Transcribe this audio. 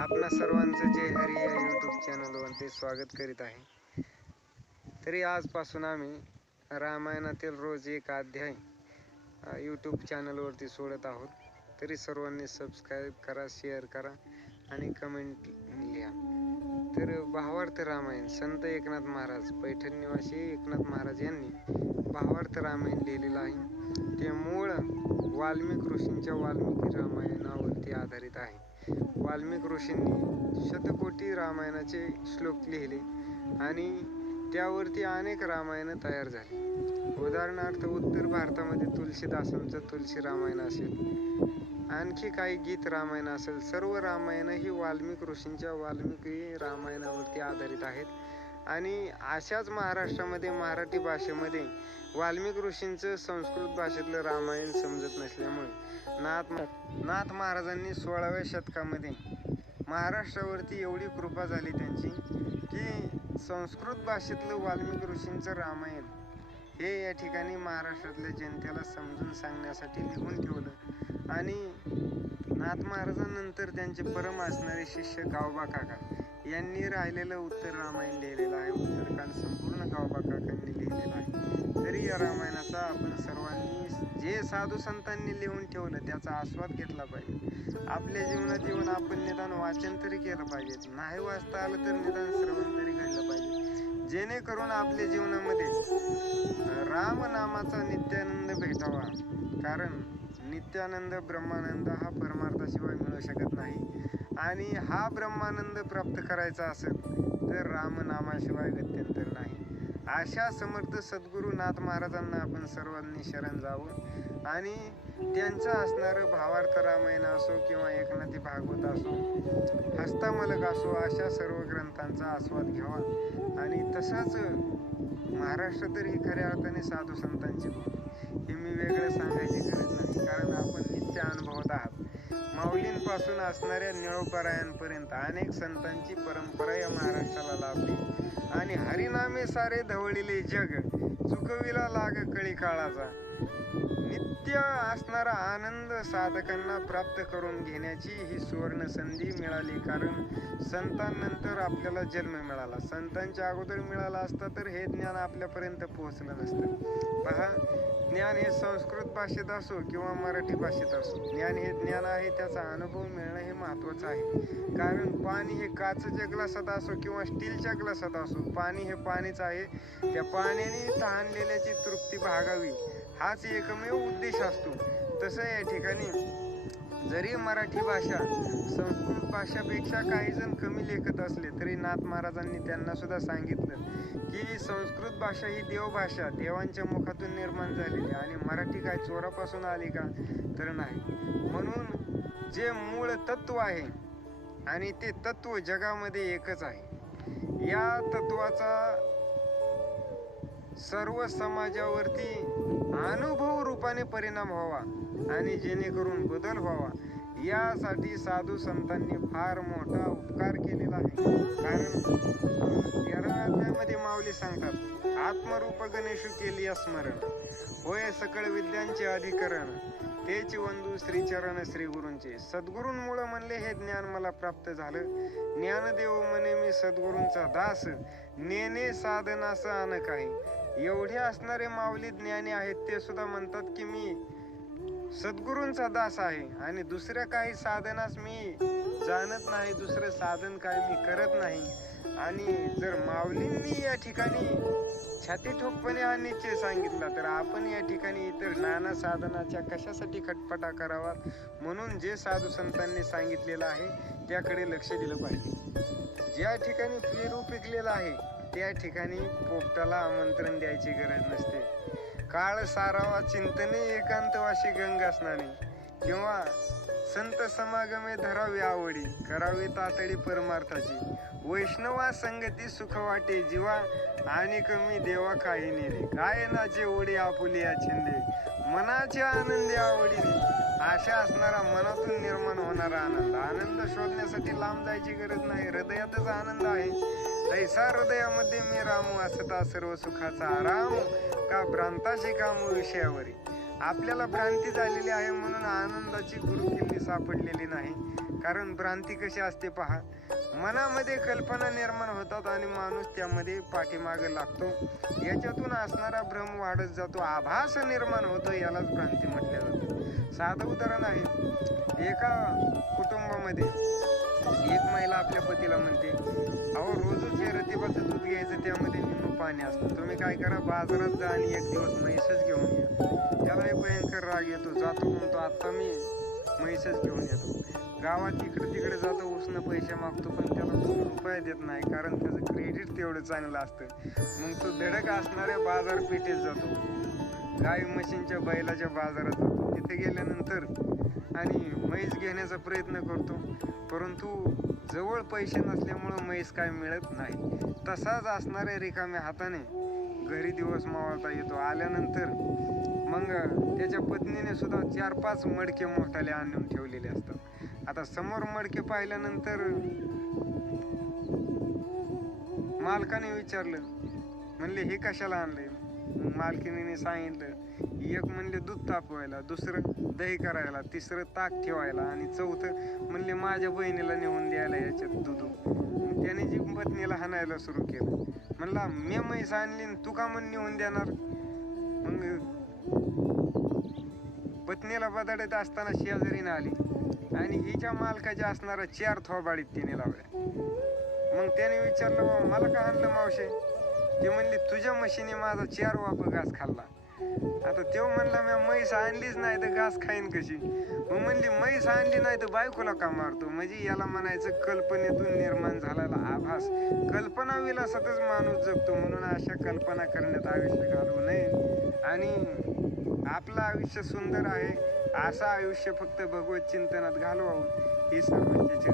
आपणा सर्वांचं जय हरी या यूट्यूब चॅनलवर ते स्वागत करीत आहे. तरी आजपासून आम्ही रामायणातील रोज एक अध्याय यूट्यूब चॅनलवरती सोडत आहोत. तरी सर्वांनी सबस्क्राईब करा, शेअर करा आणि कमेंट लिहा. तर भावार्थ रामायण संत एकनाथ महाराज, पैठण निवासी एकनाथ महाराज यांनी भावार्थ रामायण लिहिलेलं आहे. ते मूळ वाल्मिक ऋषींच्या वाल्मिकी रामायणावरती आधारित आहे. वाल्मिक ऋषींनी शतकोटी रामायणाचे श्लोक लिहिले आणि त्यावरती अनेक रामायण तयार झाली. उदाहरणार्थ उत्तर भारतामध्ये तुलसीदासांचं तुलसी रामायण असेल, आणखी काही गीत रामायण असेल. सर्व रामायण ही वाल्मिक ऋषींच्या वाल्मिकी रामायणावरती आधारित आहेत. आणि अशाच महाराष्ट्रामध्ये मराठी भाषेमध्ये वाल्मिक ऋषींचं संस्कृत भाषेतलं रामायण समजत नसल्यामुळे नाथ महाराजांनी 16व्या शतकामध्ये महाराष्ट्रावरती एवढी कृपा झाली त्यांची की संस्कृत भाषेतलं वाल्मिक ऋषींचं रामायण हे या ठिकाणी महाराष्ट्रातल्या जनतेला समजून सांगण्यासाठी लिहून ठेवलं. आणि नाथ महाराजांनंतर त्यांचे परम असणारे शिष्य गावबा काका यांनी राहिलेलं उत्तर रामायण लिहिलेलं आहे. उत्तरकांड संपूर्ण गावबा काकांनी लिहिलेलं आहे. तरी या रामायणाचा आपण सर्वांनी जे साधू संतांनी लिहून ठेवलं त्याचा आस्वाद घेतला पाहिजे. आपल्या जीवनात येऊन आपण निदान वाचन तरी केलं पाहिजे. नाही वाचता आलं तर निदान श्रवण तरी घडलं पाहिजे, जेणेकरून आपल्या जीवनामध्ये रामनामाचा नित्यानंद भेटावा. कारण नित्यानंद ब्रह्मानंद हा परमार्थाशिवाय मिळू शकत नाही. आणि हा ब्रह्मानंद प्राप्त करायचा असेल तर रामनामाशिवाय गत्यंतर नाही. अशा समर्थ सद्गुरू नाथ महाराजांना आपण सर्वांनी शरण जावं आणि त्यांचं असणारं भावार्थ रामायण असो किंवा एकनाथी भागवत असो, हस्तामलक असो, अशा सर्व ग्रंथांचा आस्वाद घ्यावा. आणि तसंच महाराष्ट्र तरी खऱ्या अर्थाने साधू संतांची भूमी, हे मी वेगळं सांगायची गरज नाही, कारण आपण नित्य अनुभवत आहात. माऊलींपासून असणाऱ्या निळोपरायांपर्यंत अनेक संतांची परंपरा या महाराष्ट्राला लाभली. आणि हरिनामे सारे धवळिले जग, चुकविला लाग कळी काळाचा. नित्य असणारा आनंद साधकांना प्राप्त करून घेण्याची ही सुवर्ण संधी मिळाली. कारण संतांनंतर आपल्याला जन्म मिळाला. संतांच्या अगोदर मिळाला असता तर हे ज्ञान आपल्यापर्यंत पोहोचलं नसतं. पहा, ज्ञान हे संस्कृत भाषेत असो किंवा मराठी भाषेत असो, ज्ञान हे ज्ञान आहे, त्याचा अनुभव मिळणं हे महत्त्वाचं आहे. कारण पाणी हे काचेच्या ग्लासात असो किंवा स्टीलच्या ग्लासात असो, पाणी हे पाणीच आहे. त्या पाण्याने तहानलेल्याची तृप्ती भागावी हाच एकमेव उद्देश असतो. तसं या ठिकाणी जरी मराठी भाषा संस्कृत भाषापेक्षा काही जण कमी लेखत असले तरी नाथ महाराजांनी त्यांना सुद्धा सांगितलं की संस्कृत भाषा ही देवभाषा, देवांच्या मुखातून निर्माण झालेली, आणि मराठी काय चोरापासून आली का तर नाही. म्हणून जे मूळ तत्व आहे आणि ते तत्व जगामध्ये एकच आहे. या तत्वाचा सर्व समाजावरती अनुभव रूपाने परिणाम व्हावा आणि जेणेकरून बदल व्हावा, यासाठी साधू संतांनी फार मोठा उपकार केलेला आहे. कारण 13व्या अध्यायामध्ये माऊली सांगतात, आत्मरूप गणेशू केली स्मरण, होय सकळ विद्यांचे अधिकरण, तेच वंदू श्रीचरण श्री गुरूंचे. सद्गुरूंमुळे म्हणले हे ज्ञान मला प्राप्त झालं. ज्ञानदेव म्हणे मी सद्गुरूंचा दास, नेने साधनास आन काही. एवढे असणारे माऊली ज्ञानी आहेत, ते सुद्धा म्हणतात की मी सद्गुरूंचा दास आहे आणि दुसऱ्या काही साधनास मी जाणत नाही, दुसरं साधन काय मी करत नाही. आणि जर माऊलींनी या ठिकाणी छाती ठोकपणे हा निश्चय सांगितला तर आपण या ठिकाणी इतर नाना साधनाच्या कशासाठी खटपटा करावा. म्हणून जे साधू संतांनी सांगितलेलं आहे त्याकडे लक्ष दिलं पाहिजे. ज्या ठिकाणी पेरू पिकलेला आहे त्या ठिकाणी पोपटाला आमंत्रण द्यायची गरज नसते. काळ सारावा चिंतने एकांतवाशी गंगा स्नाने, किंवा संत समागमे धरावी आवडी, करावी तातडी परमार्थाची. वैष्णवा संगती सुख वाटे जीवा, आणि कमी देवा काही नेले. गायनाचे ओढे आपुलिया छंदे, मनाच्या आनंदी आवडीने. आशा असणारा मनातून निर्माण होणारा आनंद. आनंद शोधण्यासाठी लांब जायची गरज नाही, हृदयातच आनंद आहे. तैसा हृदयामध्ये मी रामू, असता सर्व सुखाचा आराम, का भ्रांताशी कामू विषयावरी. आपल्याला भ्रांती झालेली आहे म्हणून आनंदाची गुरुकिल्ली सापडलेली नाही. कारण भ्रांती कशी असते पहा, मनामध्ये कल्पना निर्माण होतात आणि माणूस त्यामध्ये पाठीमागे लागतो. याच्यातून असणारा भ्रम वाढत जातो, आभास निर्माण होतो, यालाच भ्रांती म्हटले जाते. साधं उदाहरण आहे, एका कुटुंबामध्ये एक महिला आपल्या पतीला म्हणते, अहो रोजच हे रतिबाचं दूध घ्यायचं, त्यामध्ये निम्म पाणी असतं, तुम्ही काय करा, बाजारात जा आणि एक दिवस म्हैसच घेऊन या. त्यालाही भयंकर राग येतो, जातो, म्हणतो आता मी म्हैसच घेऊन येतो. गावात इकडे तिकडे जातो, उसनं पैसे मागतो, पण त्याला रुपये देत नाही, कारण त्याचं क्रेडिट तेवढं चांगलं असतं. मग तो धडक असणाऱ्या बाजारपेठेत जातो, गाई म्हशींच्या बैलाच्या बाजारात जातो. तिथे गेल्यानंतर आणि म्हैस घेण्याचा प्रयत्न करतो, परंतु जवळ पैसे नसल्यामुळं म्हैस काय मिळत नाही. तसाच असणाऱ्या रिकाम्या हाताने घरी दिवस मावळता येतो. आल्यानंतर मग त्याच्या पत्नीने सुद्धा 4-5 मडके मोठाले आणून ठेवलेले असतात. आता समोर मडके पाहिल्यानंतर मालकाने विचारलं, म्हणले हे कशाला आणलंय? मालकिनीने सांगितलं, एक म्हणले दूध तापवायला, दुसरं दही करायला, तिसरं ताक ठेवायला आणि चौथं म्हणले माझ्या बहिणीला नेऊन द्यायला याच्यात दूध. त्याने जी पत्नीला हाणायला सुरू केलं. म्हणला मी म्हैस आणली तू का म्हणून नेऊन देणार? मग पत्नीला बदलत असताना शेजारीने आली आणि हिच्या मालकाच्या असणारा 4 थोबाडीत तिने लावल्या. मग त्याने विचारलं, बाबा मला का आणलं मावशे? ते म्हणली तुझ्या म्हशीने माझा 4 वाप घास खाल्ला. आता तो म्हणला मी म्हैस आणलीच नाही तर घास खाईन कशी? मग म्हणली म्हैस आणली नाही तर बायकोला का मारतो? म्हणजे याला म्हणायचं कल्पनेतून निर्माण झालेला आभास. कल्पना विलासातच माणूस जगतो, म्हणून अशा कल्पना करण्यात आयुष्य घालवू नये. आणि आपलं आयुष्य सुंदर आहे असं आयुष्य फक्त भगवत चिंतनात घालवावं ही सर्वांची